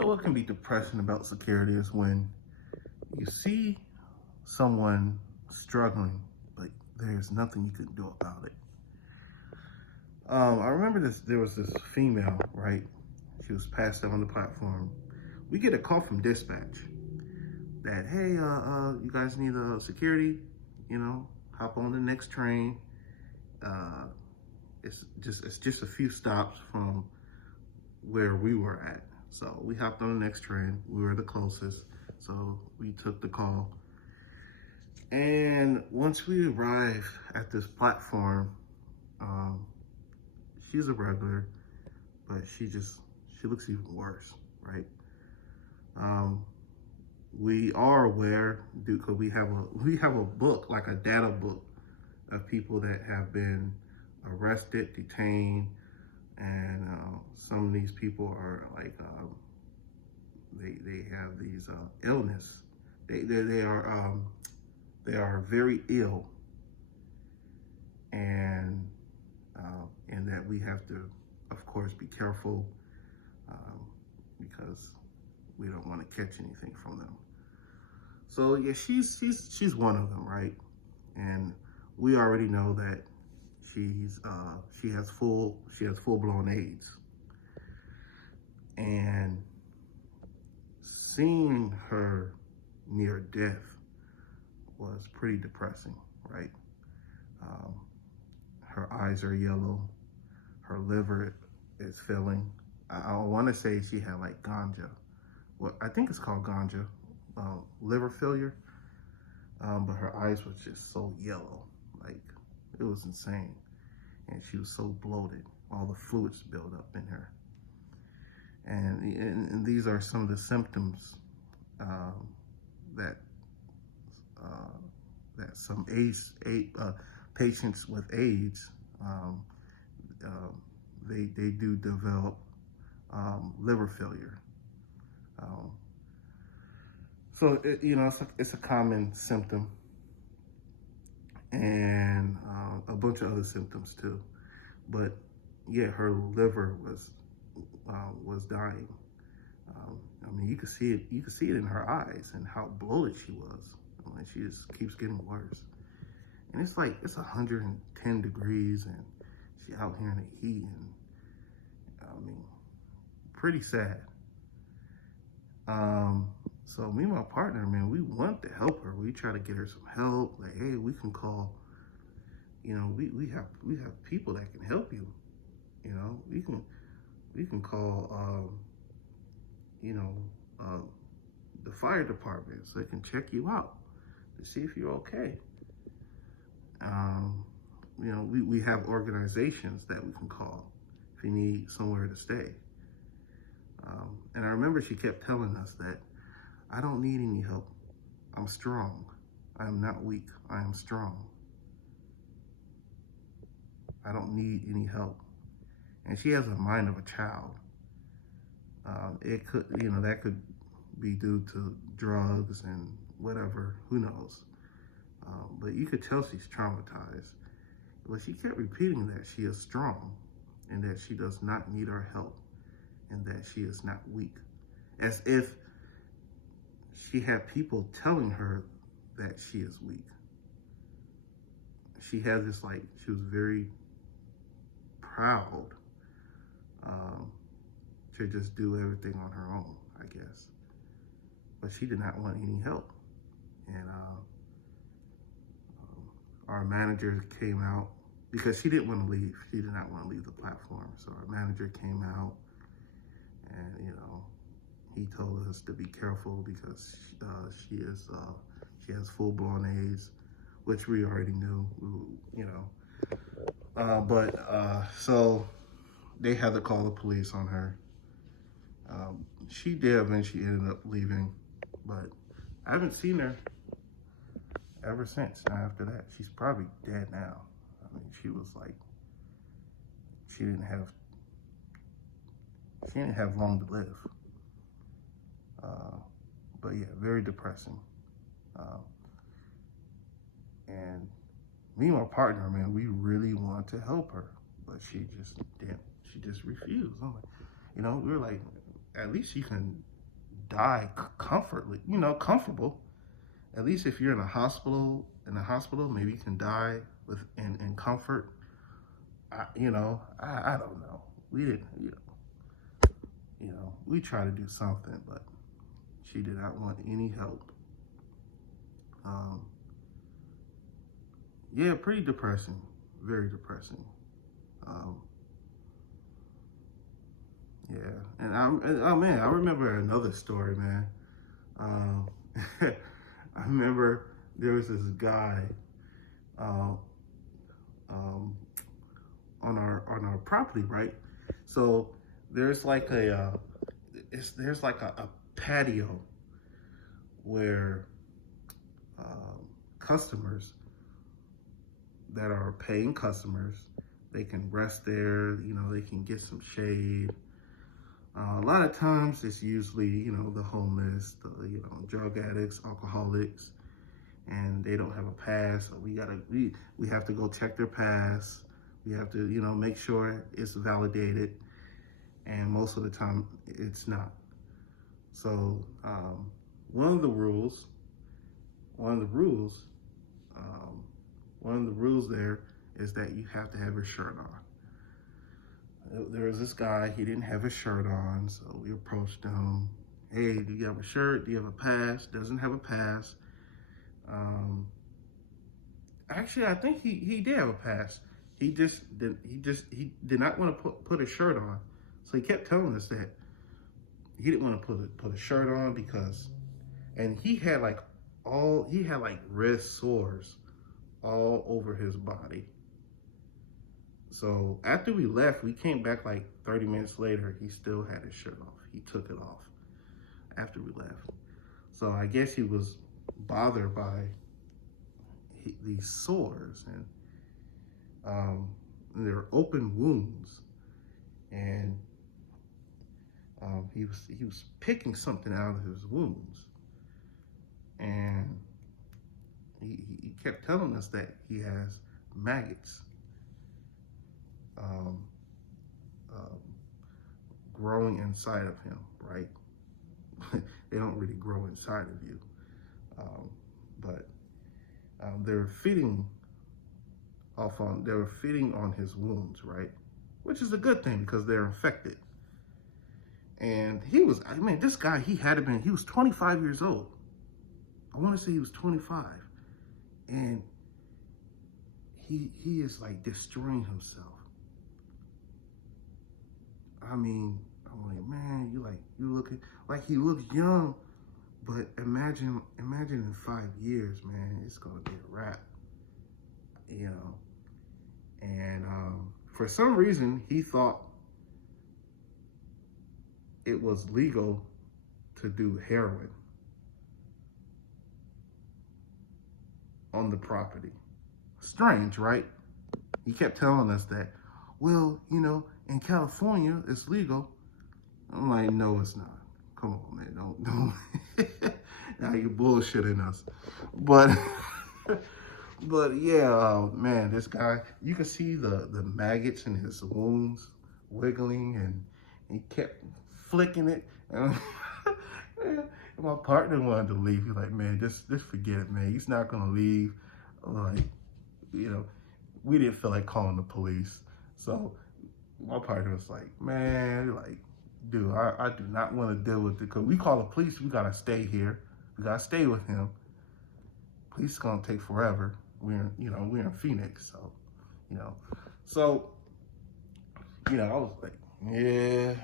know what can be depressing about security is when you see someone struggling, but there's nothing you can do about it. I remember there was this female, right? She was passed out on the platform. We get a call from dispatch that, hey, you guys need security, you know, hop on the next train. Uh, it's just a few stops from where we were at. So we hopped on the next train. We were the closest. So we took the call. And once we arrived at this platform, um, she's a regular, but she looks even worse, right? Um, we are aware, because we have a book, like a data book of people that have been arrested, detained, and some of these people are like they have these illness. They are very ill, and that we have to, of course, be careful um, because we don't want to catch anything from them. So yeah, she's one of them, right? And we already know that she has full blown AIDS, and seeing her near death was pretty depressing, right? Um, Her eyes are yellow, her liver is failing. I want to say she had like ganja. Well, I think it's called ganja, liver failure. But her eyes was just so yellow, like it was insane, and she was so bloated. All the fluids built up in her, and these are some of the symptoms um, that uh, that some patients with AIDS um, uh, they do develop liver failure. Um, so it's a common symptom, and a bunch of other symptoms too. But yeah, her liver was dying. I mean, you could see it. You could see it in her eyes and how bloated she was. I mean, she just keeps getting worse. And it's like it's 110 degrees, and she out here in the heat, and I mean, pretty sad. So me and my partner, man, we want to help her. We try to get her some help. Like, hey, we can call. You know, we have people that can help you. You know, we can call. You know, uh, the fire department so they can check you out to see if you're okay. You know, we have organizations that we can call if you need somewhere to stay. And I remember she kept telling us that I don't need any help. I'm strong. I am not weak. I am strong. I don't need any help. And she has a mind of a child. It could, you know, that could be due to drugs and whatever, who knows. But you could tell she's traumatized. But she kept repeating that she is strong and that she does not need our help and that she is not weak. As if she had people telling her that she is weak. She had this, like, she was very proud to just do everything on her own, I guess. But she did not want any help. And our manager came out because she didn't want to leave. She did not want to leave the platform. So our manager came out, and he told us to be careful because she has full-blown AIDS, which we already knew. So they had to call the police on her. She did eventually ended up leaving, but I haven't seen her ever since. After that, she's probably dead now. I mean, she was like, she didn't have long to live. But yeah, very depressing. And me and my partner, man, we really wanted to help her, but she just didn't. She just refused. I'm like, we were like, at least you can die comfortably, comfortable. At least if you're in a hospital, maybe you can die in comfort. I don't know. We didn't, we tried to do something, but she did not want any help. Yeah, pretty depressing, very depressing. Yeah, and oh man, I remember another story, man. I remember there was this guy on our property, right? So there's like there's like a patio where customers that are paying customers, they can rest there. They can get some shade. A lot of times it's usually, the homeless, the, drug addicts, alcoholics, and they don't have a pass. So we have to go check their pass. We have to, make sure it's validated. And most of the time it's not. So one of the rules there is that you have to have your shirt on. There was this guy, he didn't have his shirt on, so we approached him. Hey, do you have a shirt? Do you have a pass? Doesn't have a pass. Actually, I think he did have a pass. He did not want to put a shirt on. So he kept telling us that he didn't want to put a shirt on because, and he had like wrist sores all over his body. So after we left, we came back like 30 minutes later, he still had his shirt off. He took it off after we left. So I guess he was bothered by these sores, and they're open wounds. And he was picking something out of his wounds. And he kept telling us that he has maggots growing inside of him, right? They don't really grow inside of you, but they were feeding on his wounds, right? Which is a good thing because they're infected. And this guy, he was 25 years old. I want to say he was 25, and he is like destroying himself. I'm like, man, you looking like he looks young, but imagine in 5 years, man, it's gonna be a wrap, And for some reason, he thought it was legal to do heroin on the property. Strange, right? He kept telling us that, well, in California, it's legal. I'm like, no, it's not. Come on, man, don't. Now you're bullshitting us. But yeah, man, this guy, you could see the maggots in his wounds wiggling, and he kept flicking it. And my partner wanted to leave. He's like, man, just forget it, man. He's not gonna leave. Like, we didn't feel like calling the police. So my partner was like, man, like, dude, I do not want to deal with it. Because we call the police, we gotta stay here. We gotta stay with him. Police is gonna take forever. We're in Phoenix, so, So, I was like, yeah,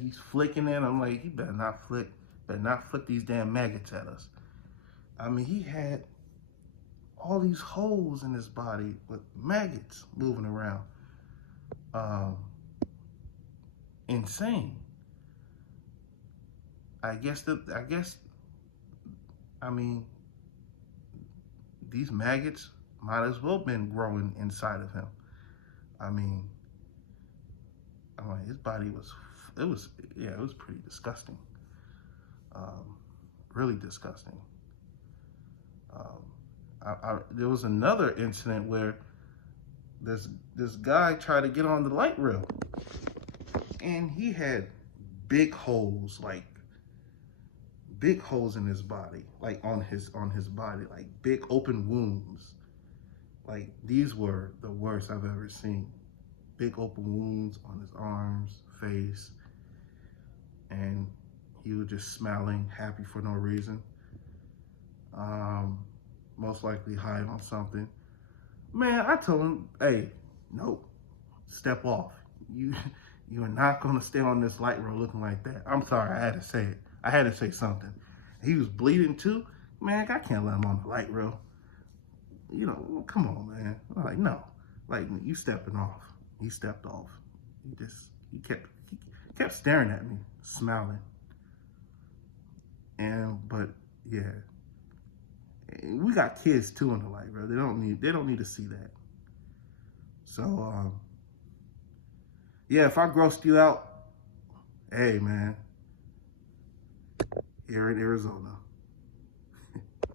he's flicking it. I'm like, he better not flick these damn maggots at us. He had all these holes in his body with maggots moving around. Insane. These maggots might as well been growing inside of him. His body it was pretty disgusting. Really disgusting. There was another incident where this guy tried to get on the light rail, and he had big holes, like big holes in his body, like on his body, like big open wounds. Like these were the worst I've ever seen. Big open wounds on his arms, face, and he was just smiling, happy for no reason. Most likely high on something. Man, I told him, hey, no, step off. You are not gonna stay on this light road looking like that. I'm sorry, I had to say it. I had to say something. He was bleeding too. Man, I can't let him on the light road. You know, come on, man. I'm like, no. Like, you stepping off. He stepped off. He kept staring at me, smiling. But yeah. We got kids too in the light road. They don't need to see that. So yeah, if I grossed you out, hey man, here in Arizona.